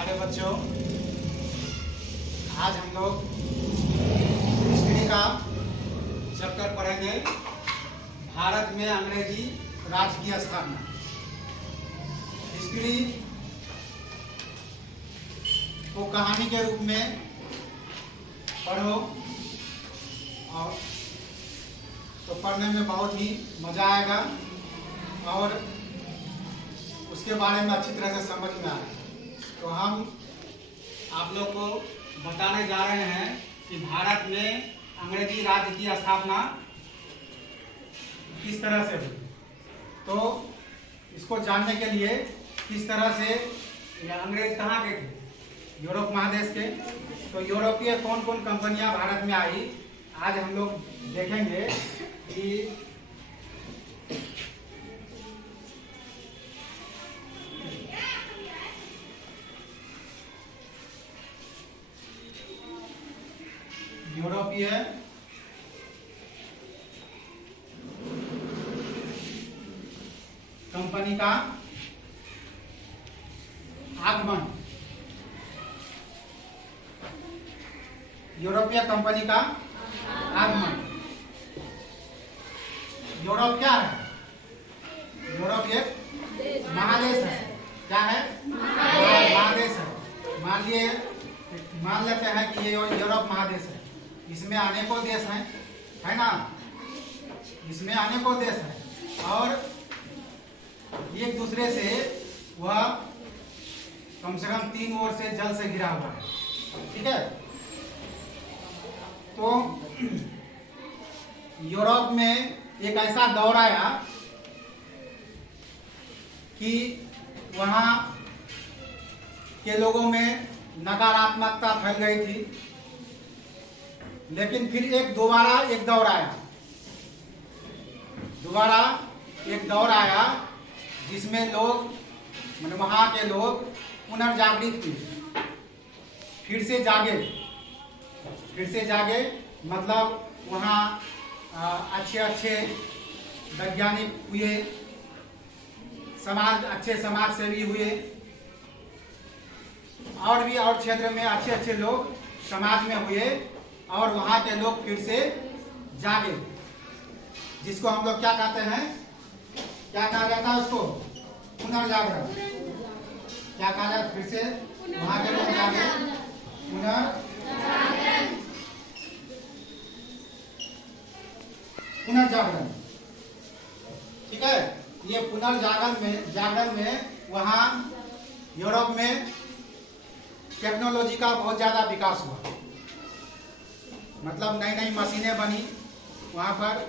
प्यारे बच्चों, आज हम लोग हिस्ट्री का चैप्टर पढ़ेंगे। भारत में अंग्रेजी राज की स्थापना। हिस्ट्री को कहानी के रूप में पढ़ो और तो पढ़ने में बहुत ही मज़ा आएगा और उसके बारे में अच्छी तरह से समझ में आएगा। तो हम आप लोग को बताने जा रहे हैं कि भारत में अंग्रेजी राज्य की स्थापना किस तरह से हुई। तो इसको जानने के लिए किस तरह से ये अंग्रेज कहाँ के थे, यूरोप महादेश के। तो यूरोपीय कौन कौन कंपनियां भारत में आई, आज हम लोग देखेंगे कि यूरोपीय कंपनी का आगमन, यूरोपीय कंपनी का आगमन। यूरोप क्या है? यूरोप एक महादेश है। क्या है? महादेश है। मान लेते हैं कि ये यूरोप महादेश है। इसमें अनेकों देश हैं, है ना? इसमें अनेकों देश हैं और एक दूसरे से वह कम से कम 3 ओर से जल से घिरा हुआ है। ठीक है। तो यूरोप में एक ऐसा दौर आया कि वहाँ के लोगों में नकारात्मकता फैल गई थी, लेकिन फिर दोबारा एक दौर आया जिसमें लोग वहाँ के लोग पुनर्जागृत हुए, फिर से जागे। मतलब वहाँ अच्छे वैज्ञानिक हुए, अच्छे समाज सेवी हुए और भी और क्षेत्र में अच्छे लोग समाज में हुए और वहाँ के लोग फिर से जागे, जिसको हम लोग क्या कहते हैं, क्या कहा जाता है उसको? पुनर्जागरण। क्या कहा जाता है? फिर से वहाँ के लोग जागे, पुनर्जागरण। ठीक है। ये जागरण में वहाँ यूरोप में टेक्नोलॉजी का बहुत ज़्यादा विकास हुआ। मतलब नई मशीनें बनी वहाँ पर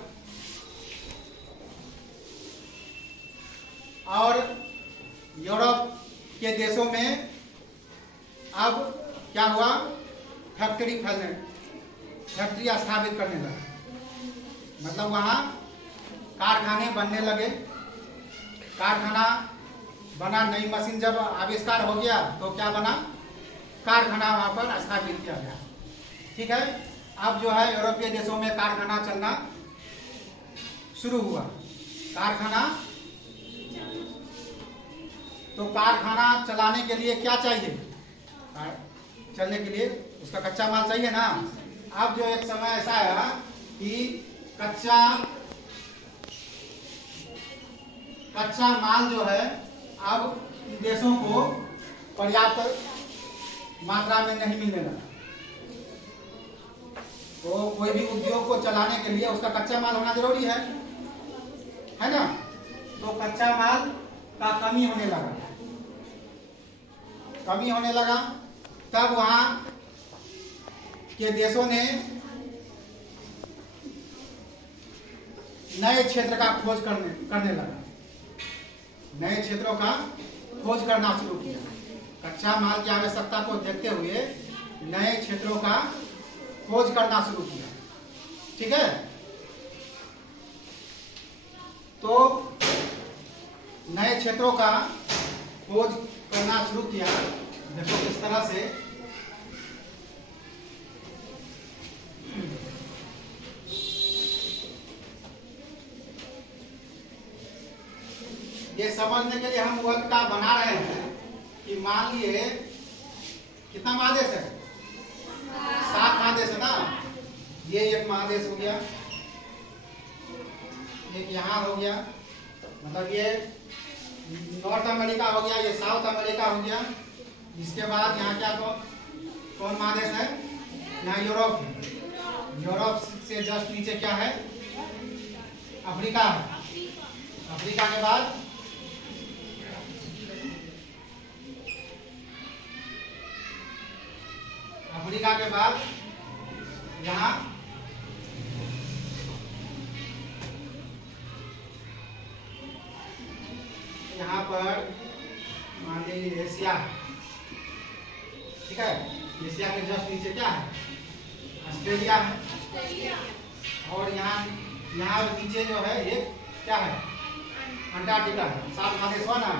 और यूरोप के देशों में अब क्या हुआ, फैक्ट्री स्थापित करने लगा। मतलब वहाँ कारखाने बनने लगे। कारखाना बना, नई मशीन जब आविष्कार हो गया तो क्या बना, कारखाना वहाँ पर स्थापित किया गया। ठीक है। अब जो है यूरोपीय देशों में कारखाना चलना शुरू हुआ। तो कारखाना चलाने के लिए क्या चाहिए? चलने के लिए उसका कच्चा माल चाहिए ना। अब जो एक समय ऐसा आया कि कच्चा माल जो है अब देशों को पर्याप्त मात्रा में नहीं मिलने लगा। तो कोई भी उद्योग को चलाने के लिए उसका कच्चा माल होना जरूरी है ना? तो कच्चा माल का कमी होने लगा। तब वहाँ के देशों ने नए क्षेत्र का खोज करने लगा। नए क्षेत्रों का खोज करना शुरू किया। कच्चा माल की आवश्यकता को देखते हुए नए क्षेत्रों का खोज करना शुरू किया। ठीक है। तो नए क्षेत्रों का खोज करना शुरू किया। देखो किस तरह से ये समझने के लिए हम वर्ग का बना रहे हैं कि मान लिए कितना महादेश है? 7 महादेश है ना। ये एक महादेश हो गया, एक यहाँ हो गया, मतलब ये नॉर्थ अमेरिका हो गया, ये साउथ अमेरिका हो गया। इसके बाद यहाँ क्या कौन महादेश है? यहाँ यूरोप है। यूरोप से जस्ट नीचे क्या है? अफ्रीका है। अफ्रीका के बाद यहाँ पर मान लीजिए एशिया, ठीक है। एशिया के जस्ट नीचे क्या है? ऑस्ट्रेलिया है। और यहाँ नीचे जो है ये क्या है? अंटार्कटिका है। 7 महादेश हुआ ना।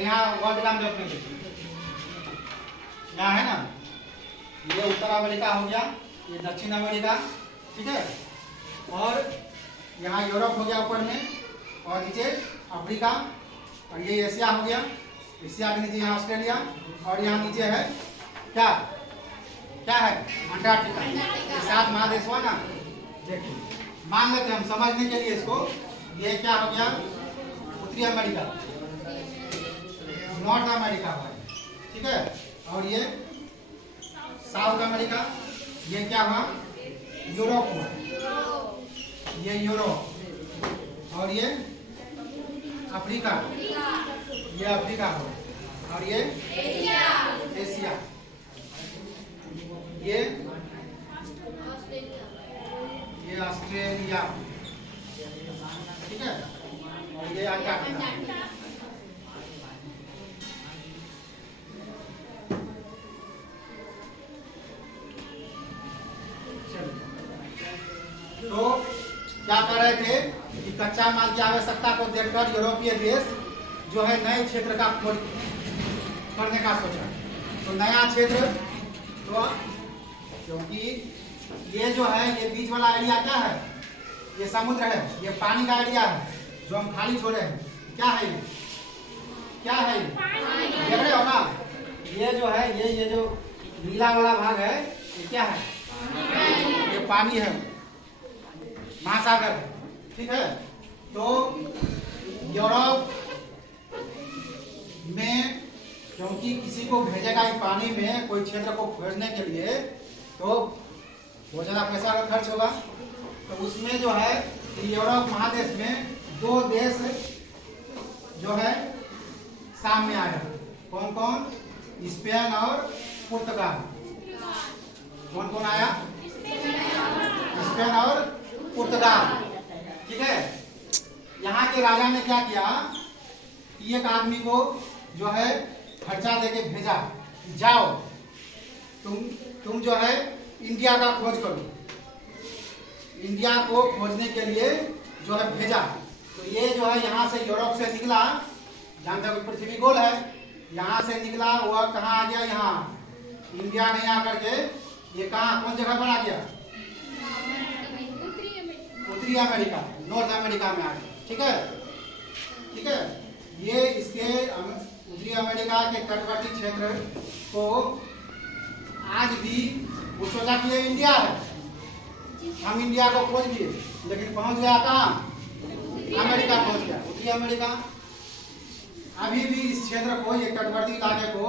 यहाँ वर्ल्ड का मैप में यहाँ है ना, ये उत्तर अमेरिका हो गया, ये दक्षिण अमेरिका, ठीक है। और यहाँ यूरोप हो गया ऊपर में, और नीचे अफ्रीका, और ये एशिया हो गया। एशिया के नीचे यहाँ ऑस्ट्रेलिया, और यहाँ नीचे है क्या है? अंटार्कटिका। ये 7 महादेश हुआ ना। देखिए, मान लेते हम समझने के लिए इसको, ये क्या हो गया? उत्तरी अमेरिका, नॉर्थ अमेरिका हुआ, ठीक है। और ये साउथ अमेरिका, ये क्या हुआ? यूरोप हुआ, ये यूरोप। और ये अफ्रीका, ये अफ्रीका हुआ। और ये एशिया, ये ऑस्ट्रेलिया, ठीक है। और ये अंटार्कटिका। तो क्या कर रहे थे कि कच्चा माल की आवश्यकता को देखकर यूरोपीय देश जो है नए क्षेत्र का खोज करने का सोचा। तो नया क्षेत्र, तो क्योंकि ये जो है ये बीच वाला एरिया क्या है? ये समुद्र है, ये पानी का एरिया है जो हम खाली छोड़े हैं। क्या है ये? क्या है ये? देख रहे हो ना, ये जो है ये जो नीला वाला भाग है, ये क्या है? ये पानी है, महासागर, ठीक है। तो यूरोप में क्योंकि किसी को भेजेगा इस पानी में कोई क्षेत्र को खोजने के लिए, तो बहुत ज़्यादा पैसा का खर्च होगा। तो उसमें जो है यूरोप महादेश में 2 देश जो है सामने आए। कौन कौन? स्पेन और पुर्तगाल। कौन कौन आया? स्पेन और पुर्तगाल, ठीक है। यहाँ के राजा ने क्या किया कि एक आदमी को जो है खर्चा देके भेजा, जाओ तुम जो है इंडिया का खोज करो। इंडिया को खोजने के लिए जो है भेजा। तो ये जो है यहाँ से यूरोप से निकला, जानते हो पृथ्वी गोल है, यहाँ से निकला, वह कहाँ आ गया? यहाँ इंडिया नहीं आकर के ये कहाँ, कौन जगह पर आ गया? उत्तरी अमेरिका, नॉर्थ अमेरिका में आ गया, ठीक है, ठीक है। ये इसके उत्तरी अमेरिका के तटवर्ती क्षेत्र को आज भी वो सोचा कि ये इंडिया है, हम इंडिया को खोज लिए, लेकिन पहुंच गया कहाँ? अमेरिका पहुंच गया, उत्तरी अमेरिका। अभी भी इस क्षेत्र को, ये तटवर्ती इलाके को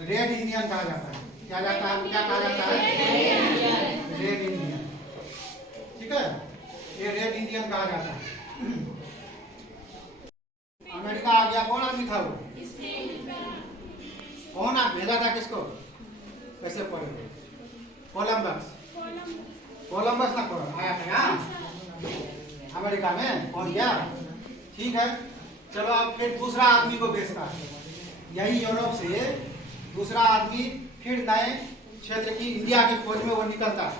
रेड इंडियन कहा जाता है। क्या जाता है? क्या कहा जाता है? रेड इंडियन, ठीक है। ये रेड इंडियन कहा जाता है। अमेरिका आ गया, कौन आदमी था वो? कौन आप भेजा था किसको? कैसे पढ़े? कोलंबस, कोलंबस ना कौन आया था यहाँ अमेरिका में, कौन गया? ठीक है, चलो अब फिर दूसरा आदमी को भेजता है, यही यूरोप से दूसरा आदमी फिर नए क्षेत्र की, इंडिया की खोज में वो निकलता है।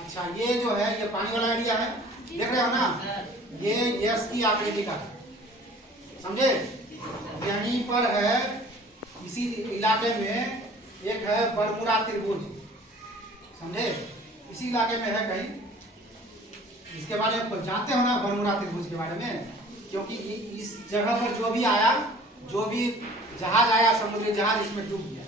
अच्छा, ये जो है ये पानी वाला एरिया है, देख रहे हो ना, ये यस की आकृति का, समझे? यहीं पर है, इसी इलाके में एक है बरमुडा त्रिभुज, समझे? इसी इलाके में है कहीं। इसके बारे में जानते हो ना, बरमुडा त्रिभुज के बारे में? क्योंकि इस जगह पर जो भी आया, जो भी जहाज आया, समुद्री जहाज, इसमें डूब गया।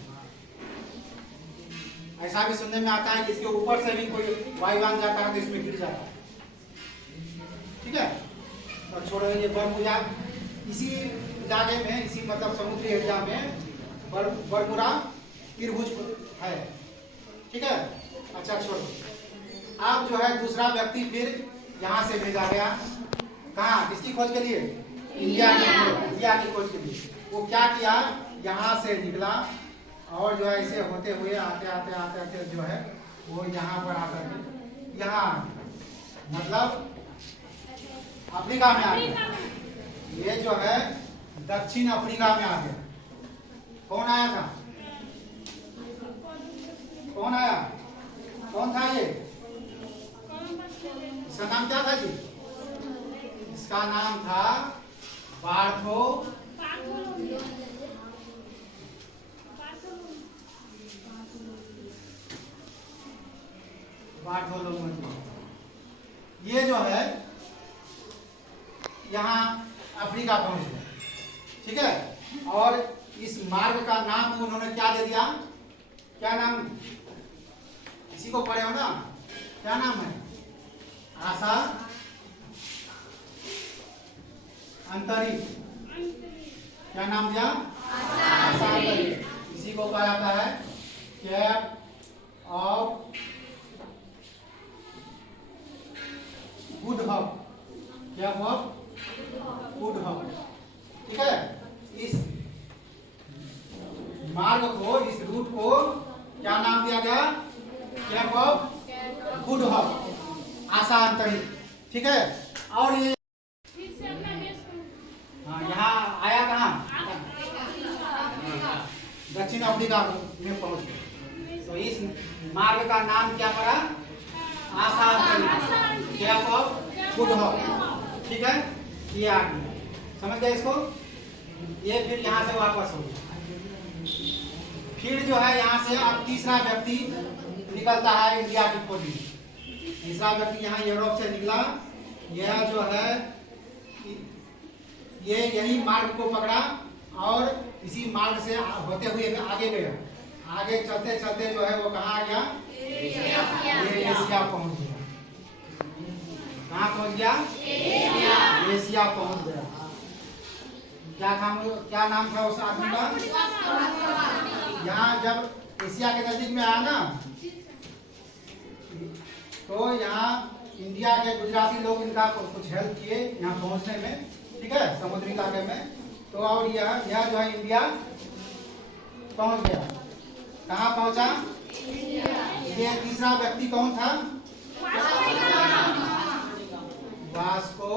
ऐसा भी सुनने में आता है कि इसके ऊपर से भी कोई वायुयान जाता है तो इसमें गिर जाता है। ठीक है, और छोड़ो ये बरमुजा, इसी इलाके में, इसी मतलब समुद्री एरिया में बरमुरा त्रिभुज है। ठीक है, अच्छा छोड़ो। अब जो है दूसरा व्यक्ति फिर यहाँ से भेजा गया, कहाँ, किसकी खोज के लिए? इंडिया की खोज के लिए। वो क्या किया, यहाँ से निकला और जो है ऐसे होते हुए आते आते आते आते जो है वो यहाँ पर आकर के यहाँ मतलब अफ्रीका में आ गया। ये जो है दक्षिण अफ्रीका में आ गया। कौन आया था? कौन आया? कौन था ये? इसका नाम क्या था जी? इसका नाम था बार्थोलोमेव। ये जो है यहाँ अफ्रीका पहुंच गया। ठीक है, और इस मार्ग का नाम उन्होंने क्या दे दिया? क्या नाम? इसी को पढ़े हो ना, क्या नाम है? आशा अंतरिक्ष। क्या नाम दिया? आशा अंतरिक्ष। इसी को कहा जाता है cap of good hope. Cap of good hope. ठीक है, इस मार्ग को, इस रूट को क्या नाम दिया गया? कैप ऑफ गुड होप, आशा अंतरिक्ष। ठीक है, और ये यहाँ आया कहाँ? दक्षिण अफ्रीका में पहुंच गए। तो इस मार्ग का नाम क्या पड़ा? आशा अंतरिक्ष, कैप ऑफ गुड होप। ठीक है, ये आ गया, समझ गए इसको? ये फिर यहाँ से वापस हो गया। फिर जो है यहाँ से अब तीसरा व्यक्ति निकलता है इंडिया की खोज में। तीसरा व्यक्ति यहाँ यूरोप से निकला। यह जो है ये यही मार्ग को पकड़ा और इसी मार्ग से होते हुए आगे गया। आगे चलते चलते जो है वो कहाँ आ गया? एशिया पहुंच गया। कहाँ पहुंच गया? एशिया पहुंच गया। क्या नाम था उस आदमी का? यहाँ जब एशिया के नजदीक में आया ना, तो यहाँ इंडिया के गुजराती लोग इनका कुछ हेल्प किए यहाँ पहुंचने में। ठीक है, समुद्री इलाके में। तो और यह जो है इंडिया पहुंच गया। कहाँ पहुंचा? ये तीसरा व्यक्ति कौन था? Vasco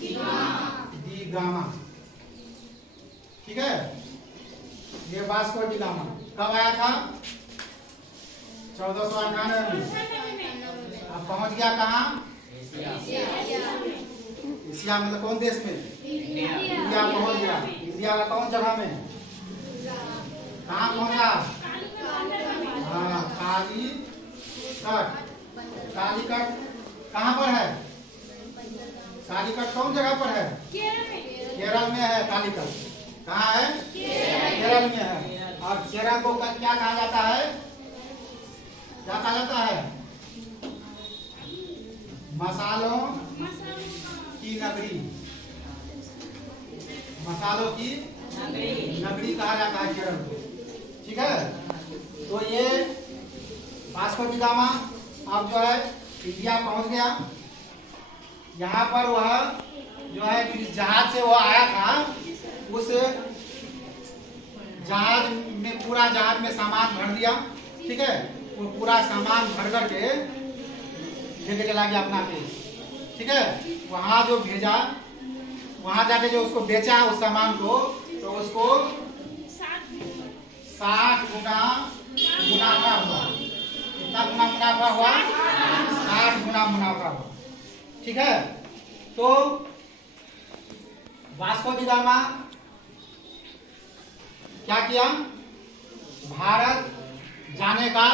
D gamma. ठीक है, ये वास्को डी गामा कब आया था? 1498 में। अब पहुंच गया कहाँ? एशिया मतलब कौन देश में? इंडिया पहुंच गया। इंडिया का कौन जगह में? कहाँ पहुंचा? हाँ, कालीकट। कालीकट कहाँ पर है? कालीकट कौन जगह पर है? केरल में है कालीकट। कहाँ है? केरल में है। और केरल को क्या कहा जाता है? क्या कहा जाता है? मसालों की नगरी। मसालों की नगरी कहा जाता है केरल को। ठीक है, तो ये वास्को डी गामा अब जो है इंडिया पहुंच गया। यहाँ पर वह जो है जिस जहाज से वो आया था, उस जहाज में पूरा जहाज में सामान भर दिया। ठीक है, वो पूरा सामान भर करके लेके चला गया अपना देश। ठीक है, वहाँ जो भेजा, वहाँ जाके जो उसको बेचा उस सामान को, तो उसको 60 गुना मुनाफा हुआ। कितना गुना मुनाफा हुआ? 60 गुना मुनाफा हुआ। ठीक है, तो वास्को डी गामा क्या किया? भारत जाने का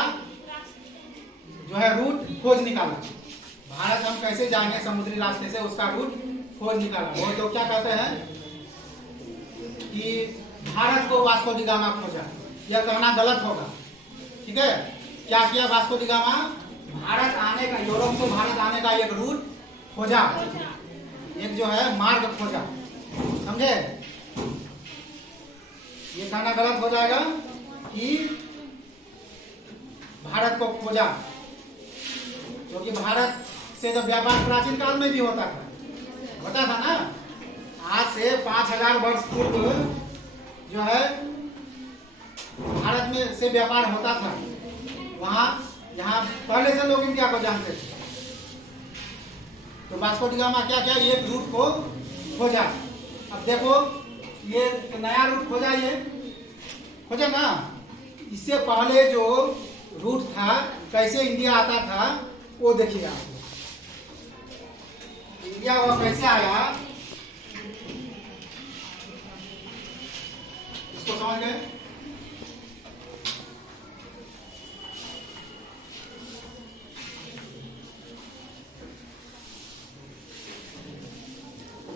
जो है रूट खोज निकाला। भारत हम कैसे जाएंगे समुद्री रास्ते से, उसका रूट खोज निकाला। वो तो क्या कहते हैं कि भारत को वास्को डी गामा खोजा। यह कहना गलत होगा। ठीक है, क्या किया वास्को डी गामा? भारत आने का, यूरोप से भारत आने का एक रूट खोजा, एक जो है मार्ग खोजा। समझे? ये कहना गलत हो जाएगा कि भारत को खोजा, क्योंकि भारत से जब व्यापार प्राचीन काल में भी होता था ना। आज से 5000 वर्ष पूर्व जो है भारत में से व्यापार होता था। वहां यहाँ पहले से लोग इंडिया को जानते थे। तो वास्को डी गामा क्या किया? ये रूट को खोजा। अब देखो ये नया रूट खोजा, ये खोजा ना। इससे पहले जो रूट था, कैसे इंडिया आता था वो देखिएगा। इंडिया वो कैसे आया इसको समझ गए?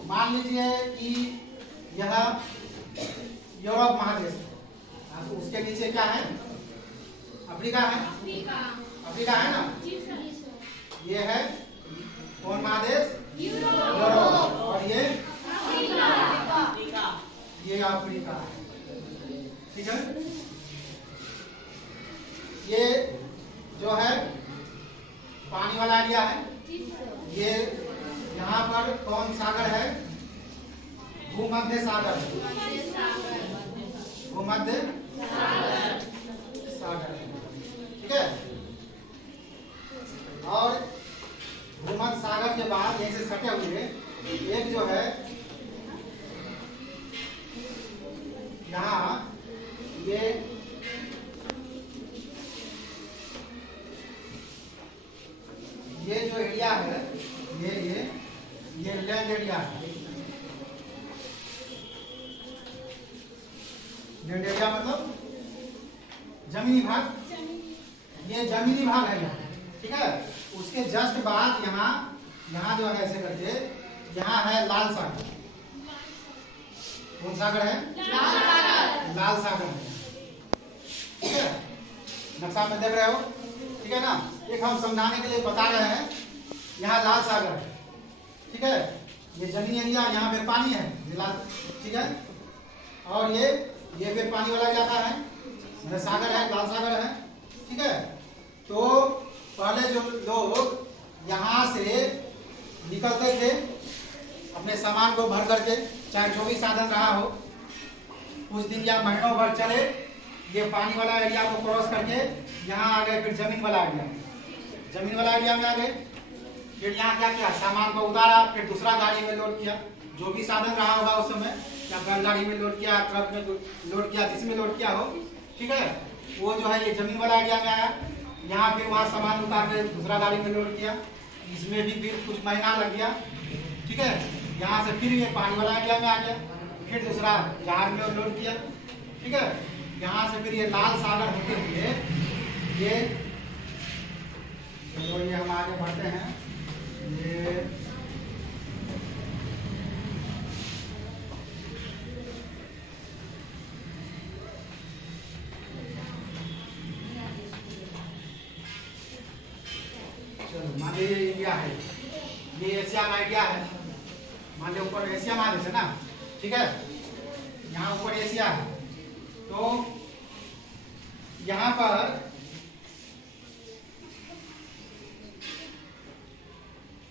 मान लीजिए कि यह यूरोप महादेश है, तो उसके नीचे क्या है? अफ्रीका है। अफ्रीका है ना। ये है कौन महादेश? यूरोप। और ये अफ्रीका है। ठीक है। ये जो है पानी वाला एरिया है। ये यहाँ पर कौन सागर है? भूमध्य सागर। भूमध्य सागर। ठीक है। और भूमध्य सागर के बाद यहीं से सटे हुए एक जो है यहाँ ये जो एरिया है, ये लैंड एरिया है। लैंड एरिया मतलब जमीनी भाग। ये जमीनी भाग है यहाँ। ठीक है। उसके जस्ट बाद यहाँ जो है ऐसे करके यहाँ है लाल सागर। कौन सागर है? लाल सागर है। ठीक है। नक्शा में देख रहे हो? ठीक है ना। एक हम समझाने के लिए बता रहे हैं, यहाँ लाल सागर है। ठीक है। ये जमीनी एरिया, यहाँ पे पानी है, ये लाल। ठीक है। और ये फिर पानी वाला इलाका है, मतलब सागर है, लाल सागर है। ठीक है। तो पहले जो लोग यहाँ से निकलते थे अपने सामान को भर करके, चाहे जो भी साधन रहा हो, कुछ दिन या महीनों भर चले, ये पानी वाला एरिया को क्रॉस करके यहाँ आ गए। फिर जमीन वाला एरिया में आ गए। फिर यहाँ क्या किया? सामान को उतारा, फिर दूसरा गाड़ी में लोड किया, जो भी साधन रहा होगा उस समय, या बैलगाड़ी में लोड किया, ट्रक में लोड किया, जिसमें लोड किया हो। ठीक है। वो जो है ये जमीन वाला एरिया में आया। यहाँ फिर वहाँ सामान उतार के दूसरा गाड़ी में लोड किया, इसमें भी फिर कुछ महीना लग गया। ठीक है। यहाँ से फिर ये पानी वाला एरिया में आ गया, फिर दूसरा जहाज में लोड किया। ठीक है। यहाँ से फिर ये लाल सागर होते हुए ये हम आगे बढ़ते हैं। ये चलो मान लीजिए इंडिया है, ये एशिया का एरिया है। मान लीजिए ऊपर एशिया महादेश है ना। ठीक है। यहाँ ऊपर एशिया है, तो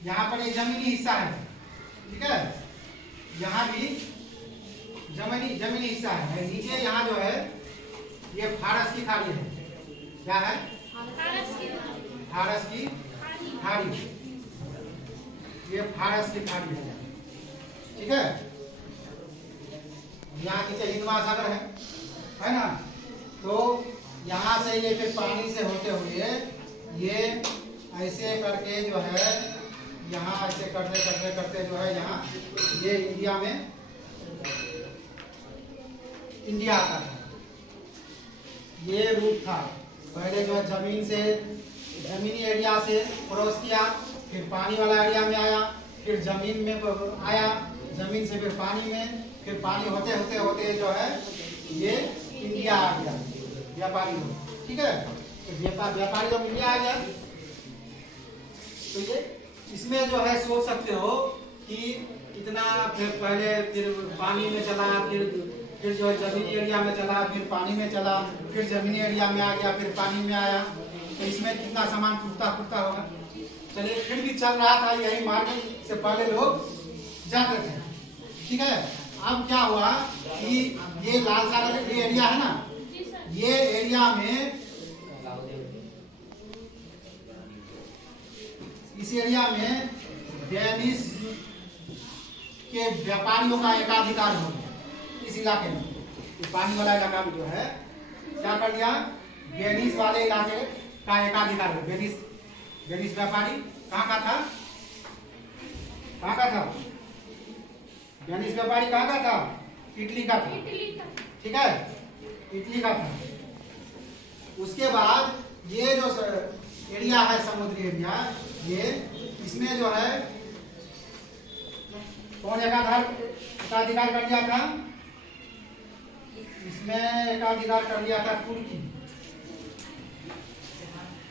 यहाँ पर ये जमीनी हिस्सा है। ठीक है। यहाँ भी जमीनी हिस्सा है। नीचे यहाँ जो है ये फारस की खाड़ी है। क्या है? फारस की खाड़ी। ये फारस की खाड़ी है। ठीक है। यहाँ नीचे हिंद महासागर है ना। तो यहाँ से ये फिर पानी से होते हुए ये ऐसे करके जो है यहाँ ऐसे करते जो है यहाँ ये इंडिया आता था। ये रूट था। पहले जो है जमीनी एरिया से क्रॉस किया, फिर पानी वाला एरिया में आया, फिर जमीन में आया, जमीन से फिर पानी में, फिर पानी होते होते जो है ये इंडिया आ गया व्यापारी लोग। ठीक है। तो व्यापारी लोग इंडिया आ गया। तो ये इसमें जो है सोच सकते हो कि इतना फिर पहले फिर पानी में चला, फिर जो है जमीनी एरिया में चला, फिर पानी में चला, फिर जमीनी एरिया में आ गया, फिर पानी में आया, तो इसमें कितना सामान टूटता होगा। चलिए फिर भी चल रहा था, यही मार्ग से पहले लोग जाते थे। ठीक है, अब क्या हुआ कि ये लाल सागर ये एरिया है ना, ये एरिया में इस एरिया में डेनिश के व्यापारियों का एकाधिकार हो गया इस इलाके में। इस पानी वाला इलाका में जो है क्या कर दिया, डेनिश वाले इलाके का एकाधिकार हो। डेनिश व्यापारी कहाँ का था, डेनिश व्यापारी कहाँ का था, इटली का था। ठीक है, इटली का था। उसके बाद ये जो एरिया है समुद्री एरिया, ये इसमें जो है कौन एकाधिकार कर लिया था, इसमें एकाधिकार कर लिया था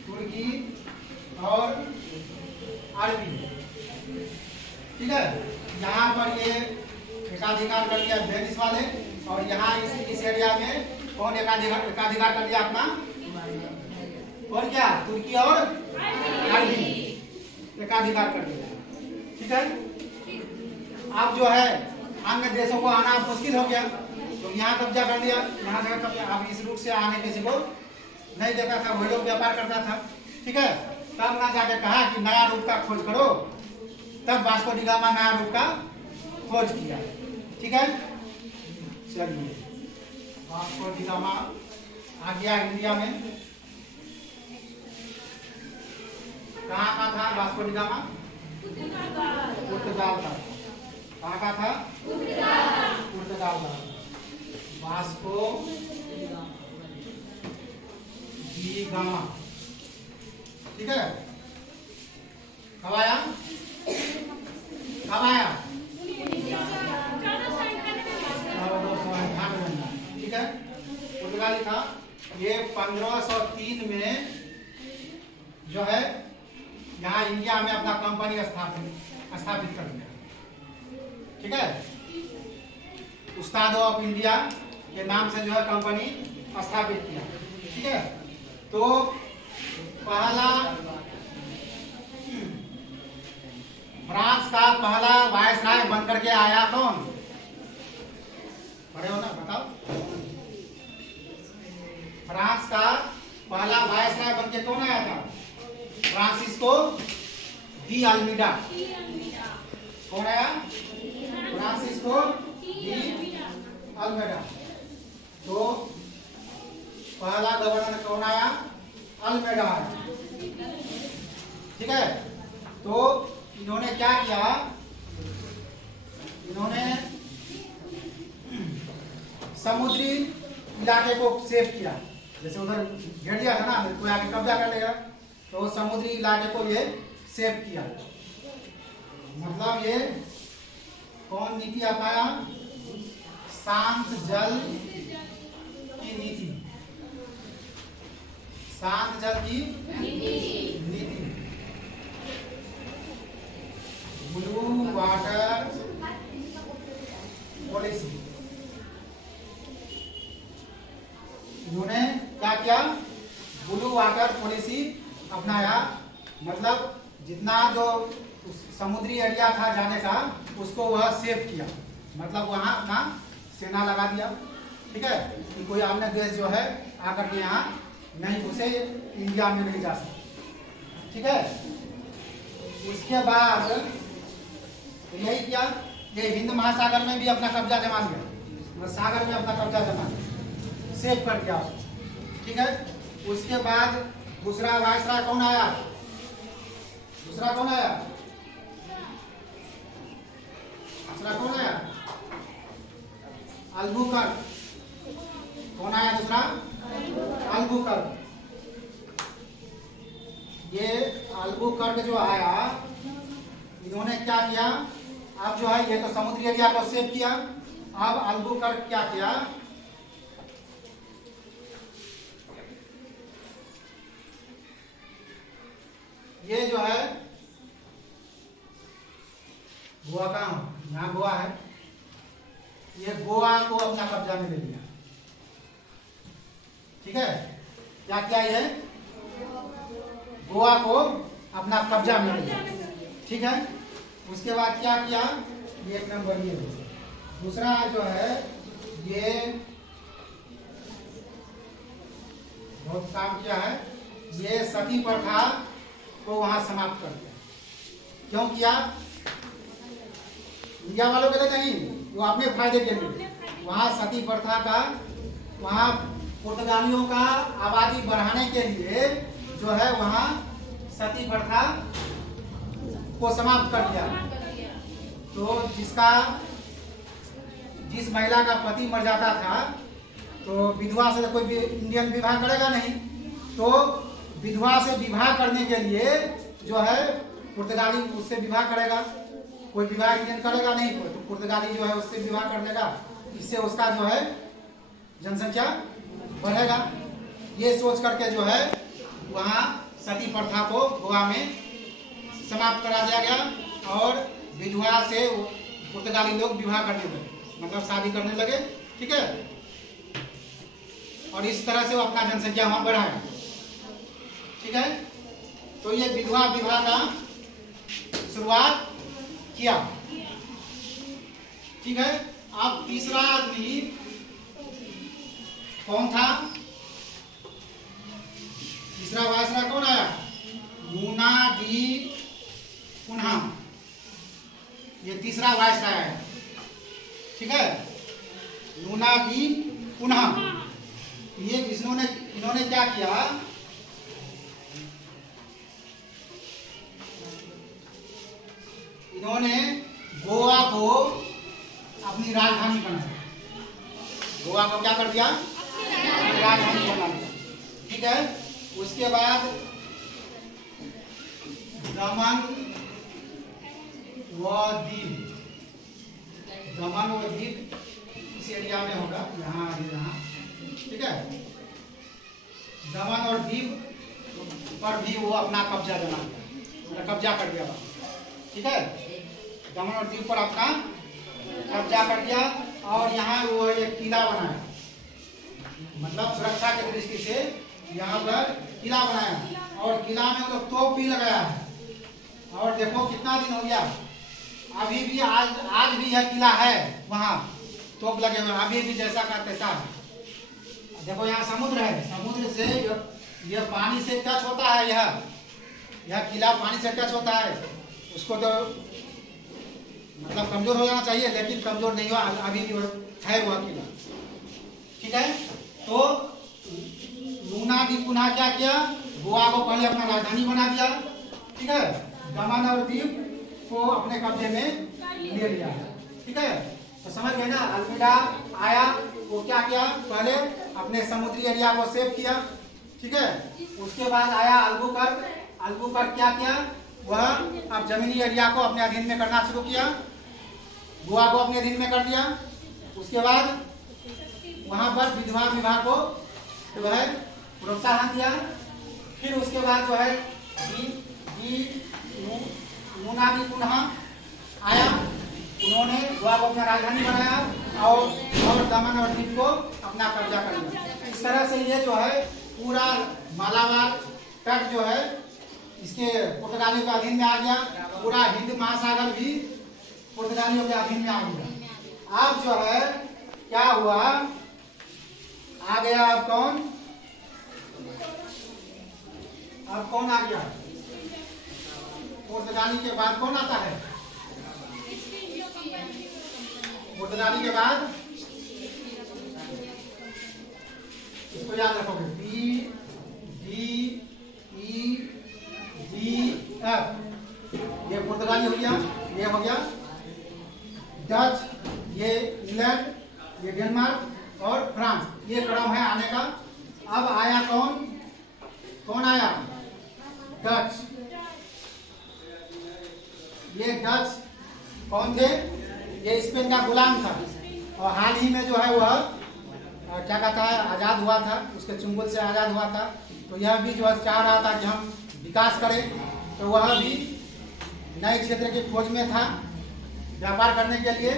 तुर्की और अरबी। ठीक है, यहाँ पर ये एकाधिकार कर लिया वेनिस वाले, और यहाँ इस एरिया में कौन एकाधिकार कर लिया अपना, और क्या, तुर्की और अरबी एकाधिकार कर लिया। ठीक है, अब जो है अन्य देशों को आना मुश्किल हो गया, तो यहाँ कब्जा कर लिया, यहाँ जगह कब्जा। अब इस रूट से आने किसी को नहीं देखा था, वही लोग व्यापार करता था। ठीक है, तब ना जाके कहा कि नया रूट का खोज करो, तब वास्को डी गामा नया रूट का खोज किया। ठीक है, चलिए वास्को डी गामा आ गया इंडिया में। कहाँ का था वास्को डी गामा, पुर्तगाल का। कहाँ का था, पुर्तगाल का। Vasco D gamma. ठीक है, कब आया, ठीक है, पुर्तगाली था ये। 1503 में जो है यहाँ इंडिया में अपना कंपनी स्थापित कर दिया। ठीक है, उस्ताद ऑफ इंडिया के नाम से जो है कंपनी स्थापित किया। ठीक है, तो पहला फ्रांस का पहला वायसराय बनकर के आया कौन, पढ़े हो ना, बताओ। फ्रांस का पहला वायसराय बन के कौन आया था, फ्रांसिस्को डी अल्मीडा। कौन आया, फ्रांसिस्को डी अल्मीडा। तो पहला गवर्नर कौन आया, अल्मीडा आया। ठीक है, तो इन्होंने क्या किया, इन्होंने समुद्री इलाके को सेव किया। जैसे उधर घेर दिया था ना, कोई आके कब्जा कर लेगा, तो समुद्री इलाके को ये सेव किया। मतलब ये कौन नीति अपनाया, शांत जल की नीति, शांत जल की नीति, ब्लू वाटर पॉलिसी। इन्होंने क्या किया, ब्लू वाटर पॉलिसी अपनाया। मतलब जितना जो समुद्री एरिया था जाने का, उसको वह सेव किया। मतलब वहाँ अपना सेना लगा दिया। ठीक है, कि कोई अन्य देश जो है आकर के यहाँ नहीं घुसे, इंडिया में नहीं जा सकते। ठीक है, उसके बाद यही किया, ये हिंद महासागर में भी अपना कब्जा जमा लिया, सागर में अपना कब्जा जमा लिया, सेव कर दिया उसको। ठीक है, उसके बाद दूसरा वायसराय कौन आया, दूसरा कौन आया, अल्बुकर्क। कौन आया दूसरा, अल्बुकर्क। ये अल्बुकर्क जो आया, इन्होंने क्या किया, अब जो है ये तो समुद्री एरिया को सेव किया। अब अल्बुकर्क क्या किया, ये जो है गोवा का, यहाँ गोवा है, ये गोवा को अपना कब्जा में ले लिया। ठीक है, क्या किया ये गोवा को अपना कब्जा में ले लिया। ठीक है, उसके बाद क्या किया, ये एक नंबर ये हो। दूसरा जो है ये बहुत काम किया है, ये सती प्रथा को वहां समाप्त कर दिया। क्यों किया? इंडिया वालों के लिए नहीं, वो अपने फायदे के लिए। वहां सती प्रथा का, वहां पुर्तगालियों का आबादी बढ़ाने के लिए जो है वहां सती प्रथा को समाप्त कर दिया। तो जिस महिला का पति मर जाता था तो विधवा से कोई भी इंडियन विवाह करेगा नहीं, तो विधवा से विवाह करने के लिए जो है पुर्तगाली उससे विवाह करेगा। कोई विवाह इंडियन करेगा नहीं, तो पुर्तगाली जो है उससे विवाह कर लेगा। इससे उसका जो है जनसंख्या बढ़ेगा। ये सोच करके जो है वहाँ सती प्रथा को गोवा में समाप्त करा दिया गया और विधवा से पुर्तगाली लोग विवाह करने लगे, मतलब शादी करने लगे। ठीक है, और इस तरह से वो अपना जनसंख्या वहां बढ़ाया। ठीक है, तो ये विधवा विवाह का शुरुआत किया। ठीक है, अब तीसरा आदमी कौन था? तीसरा वायसराय कौन आया? नूना डी कुन्हाम, ये तीसरा वायसराय है। ठीक है, नूना डी कुन्हाम। ये इन्होंने क्या किया, इन्होंने गोवा को अपनी राजधानी बनाया। गोवा को क्या कर दिया? अपनी राजधानी बना दिया। ठीक है, उसके बाद दमन व दीव इस एरिया में होगा, यहाँ। ठीक है, दमन और दीव पर भी वो अपना कब्जा जमा दिया, कब्जा कर दिया। ठीक है, दमन और दीव पर अपना कब्जा कर दिया और यहाँ वो एक किला बनाया, मतलब सुरक्षा की दृष्टि से यहाँ पर किला बनाया और किला में वो तोप भी लगाया है। और देखो कितना दिन हो गया, अभी भी आज भी यह किला है, वहाँ तोप लगे हुए, अभी भी जैसा का तैसा है। देखो यहाँ समुद्र है, समुद्र से यह पानी से टच होता है, यह किला पानी से टच होता है। उसको तो मतलब कमजोर हो जाना चाहिए, लेकिन कमजोर नहीं हुआ, अभी भी है वह किला। ठीक है, तो नूना डी कुन्हा क्या किया, गोवा को पहले अपना राजधानी बना दिया। ठीक है, दमन और दीव को अपने कब्जे में ले लिया। ठीक है, तो समझ गए ना। अल्मीडा आया, वो क्या किया, पहले अपने समुद्री एरिया को सेव किया। ठीक है, उसके बाद आया अल्बुकर्क क्या किया, वह अब जमीनी एरिया को अपने अधीन में करना शुरू किया, गोवा को अपने अधीन में कर दिया। उसके बाद वहां पर विधवा विवाह को जो है प्रोत्साहन दिया। फिर उसके बाद जो है नूना डी कुन्हा आया, उन्होंने गोवा को अपना राजधानी बनाया और दमन और दीव को अपना कब्जा कर लिया। इस तरह से ये जो है पूरा मालाबार तट जो है इसके पुर्तगालियों के अधीन में आ गया। पूरा हिंद महासागर भी पुर्तगालियों के अधीन में आ गया। अब जो है क्या हुआ, आ गया अब कौन आ गया? पुर्तगाली के बाद कौन आता है? पुर्तगाली के बाद इसको याद रखोगे, DEF, ये पुर्तगाली हो गया, ये हो गया डच, ये इंग्लैंड, ये डेनमार्क और फ्रांस, ये क्रम है आने का। अब आया कौन आया? डच। ये डच कौन थे? ये स्पेन का गुलाम था और हाल ही में जो है वह क्या कहता है आज़ाद हुआ था, उसके चुंगल से आज़ाद हुआ था। तो यह भी जो है चाह रहा था कि हम विकास करें, तो वह भी नए क्षेत्र की खोज में था व्यापार करने के लिए।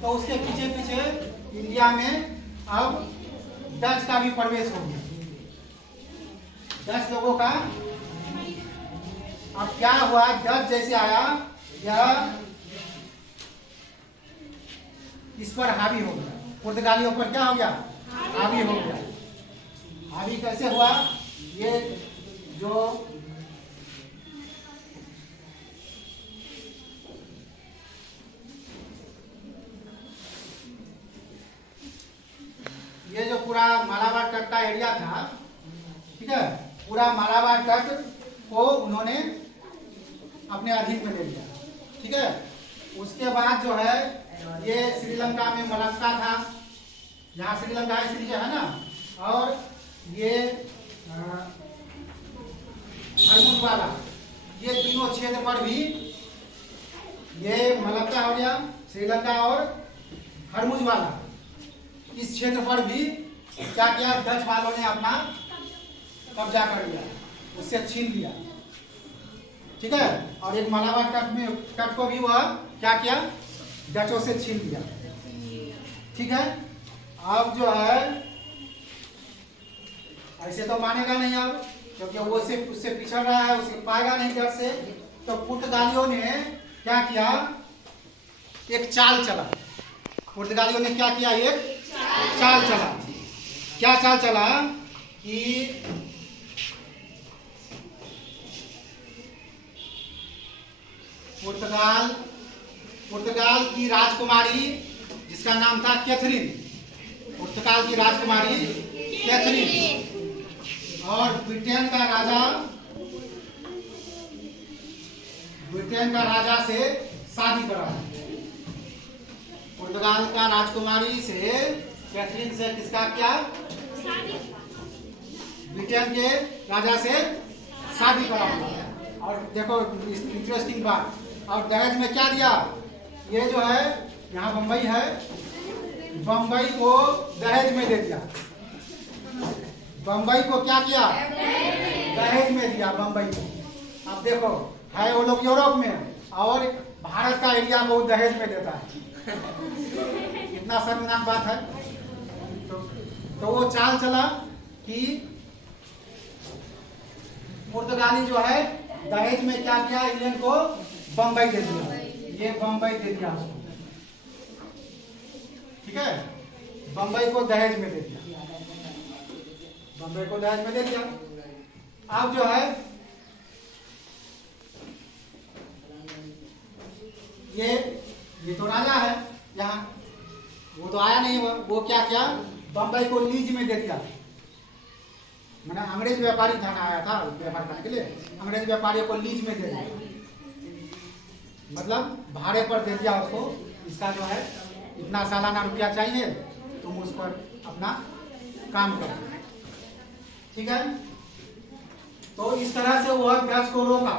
तो उसके पीछे पीछे इंडिया में अब डच का भी प्रवेश हो गया, डच लोगों का। अब क्या हुआ, डच जैसे आया यह इस पर हावी हो गया, पुर्तगालियों पर क्या हो गया, हावी हो गया। हावी कैसे हुआ, ये जो पूरा मालाबार तट का एरिया था, ठीक है, पूरा मालाबार तट को उन्होंने अपने अधीन में ले लिया, ठीक है। उसके बाद जो है ये श्रीलंका में मलक्का था, यहाँ श्रीलंका है, श्रीलंका है ना, और ये हरमुज वाला, ये तीनों क्षेत्र पर भी, ये मलक्का हो गया, श्रीलंका और हरमुज वाला, इस क्षेत्र पर भी क्या किया, डच वालों ने अपना कब्जा कर लिया, उससे छीन लिया, ठीक है। और एक मालाबार तट को भी वह क्या किया, डचों से छीन लिया, ठीक है। अब जो है ऐसे तो मानेगा नहीं अब, क्योंकि वो उससे पिछड़ रहा है, उसे पाएगा नहीं डर से। तो पुर्तगालियों ने क्या किया, एक चाल चला, पुर्तगालियों ने क्या किया, एक चाल चला। क्या चाल चला कि पुर्तगाल की राजकुमारी, जिसका नाम था कैथरीन, पुर्तगाल की राजकुमारी कैथरीन, और ब्रिटेन का राजा से शादी करा। पुर्तगाल का राजकुमारी से, कैथरीन से किसका क्या, ब्रिटेन के राजा से शादी करा। और देखो इंटरेस्टिंग बात, और दहेज में क्या दिया, ये जो है यहाँ बम्बई है, बम्बई को दहेज में दे दिया, बम्बई को क्या किया, दहेज में दिया बम्बई को। अब देखो है वो लोग यूरोप में, और भारत का एरिया को दहेज में देता है, कितना शर्मनाक बात है। तो वो चाल चला कि पुर्तगाली जो है दहेज में क्या किया, इंग्लैंड को बम्बई दे दिया, ये बम्बई दे दिया उसको, ठीक है, बम्बई को दहेज में दे दिया, बम्बई को दहेज में दे दिया। अब जो है ये तो राजा है यहाँ, वो तो आया नहीं, वो क्या किया, बम्बई को लीज में दे दिया। मैंने अंग्रेज व्यापारी था ना, आया था व्यापार करने के लिए, अंग्रेज व्यापारियों को लीज में दे दिया, मतलब भाड़े पर दे दिया उसको, इसका जो है इतना सालाना रुपया चाहिए, तुम उस पर अपना काम करो, ठीक है। तो इस तरह से वह डच को रोका।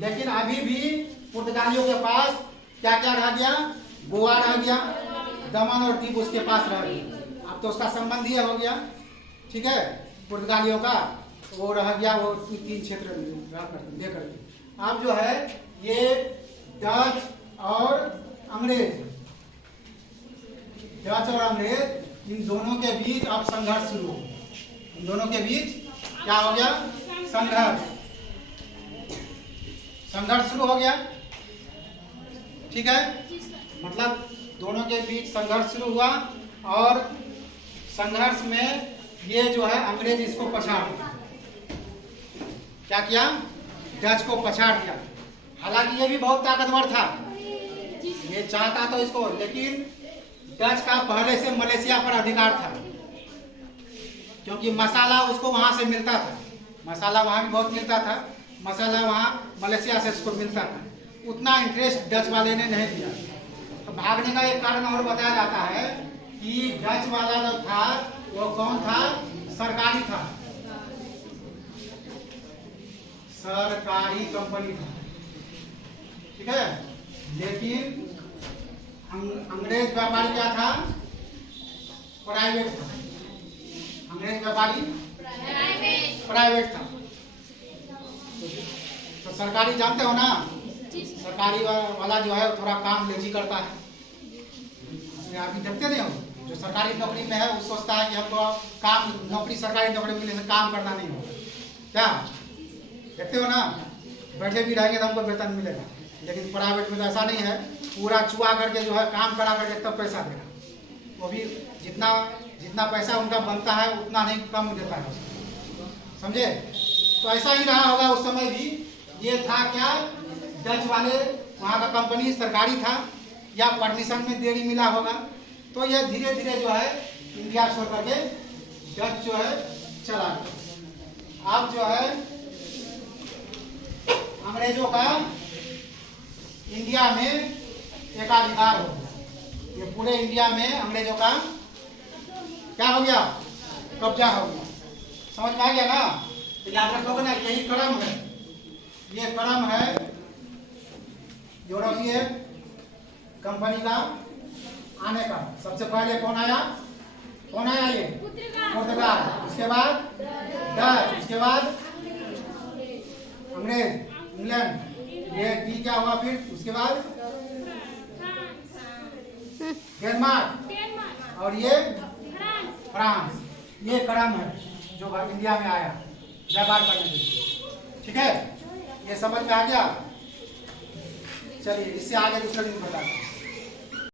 लेकिन अभी भी पुर्तगालियों के पास क्या क्या रह गया, गोवा रह गया, दमन और दीप उसके पास रह गया। अब तो उसका संबंध ही हो गया, ठीक है, पुर्तगालियों का वो रह गया, वो 3 क्षेत्र लेकर के। अब जो है ये डच और अंग्रेज, इन दोनों के बीच अब संघर्ष शुरू हो, इन दोनों के बीच क्या हो गया, संघर्ष शुरू हो गया, ठीक है। मतलब दोनों के बीच संघर्ष शुरू हुआ, और संघर्ष में ये जो है अंग्रेज इसको पछाड़ दिया, क्या किया, डच को पछाड़ दिया। हालांकि ये भी बहुत ताकतवर था, ये चाहता तो इसको, लेकिन डच का पहले से मलेशिया पर अधिकार था, क्योंकि मसाला उसको वहां से मिलता था, मसाला वहां भी बहुत मिलता था, मसाला वहां मलेशिया से उसको मिलता था। उतना इंटरेस्ट डच वाले ने नहीं दिया। तो भागने का एक कारण और बताया जाता है कि डच वाला जो था वो कौन था, सरकारी था, सरकारी कंपनी था, ठीक है। लेकिन अंग्रेज व्यापारी क्या था, प्राइवेट था, अंग्रेज व्यापारी प्राइवेट था। सरकारी जानते हो ना, सरकारी वाला जो है वो थोड़ा काम लेजी करता है। आप भी देखते नहीं हो, जो सरकारी नौकरी में है वो सोचता है कि हमको काम नौकरी सरकारी नौकरी मिलने से काम करना नहीं होगा। क्या देखते हो ना, बैठे भी रहेंगे तो हमको वेतन मिलेगा, लेकिन प्राइवेट में तो ऐसा नहीं है, पूरा चुआ करके जो है काम करा करके तब पैसा देगा। वो भी जितना जितना पैसा उनका बनता है उतना नहीं कम देता है, समझे। तो ऐसा ही रहा होगा उस समय भी। ये था क्या, डच वाले वहाँ का कंपनी सरकारी था या परमिशन में देरी मिला होगा, तो ये धीरे धीरे जो है इंडिया छोड़ करके डच जो है चला गया। अब जो है अंग्रेजों का इंडिया में एकाधिकार हो गया। ये पूरे इंडिया में अंग्रेजों का क्या हो गया, कब्जा हो गया। समझ में आ गया ना। तो याद रखोगे ना, यही क्रम है, ये क्रम है यूरोपीय कंपनी का आने का। सबसे पहले कौन आया, कौन आया, ये पुर्तगाल, उसके बाद डच, उसके बाद अंग्रेज, इंग्लैंड, ये डी क्या हुआ फिर, उसके बाद डेनमार्क और ये फ्रांस। ये क्रम है जो इंडिया में आया व्यापार करने के लिए। ठीक है, ये समझ में आ गया। चलिए इससे आगे दूसरे दिन बताते हैं।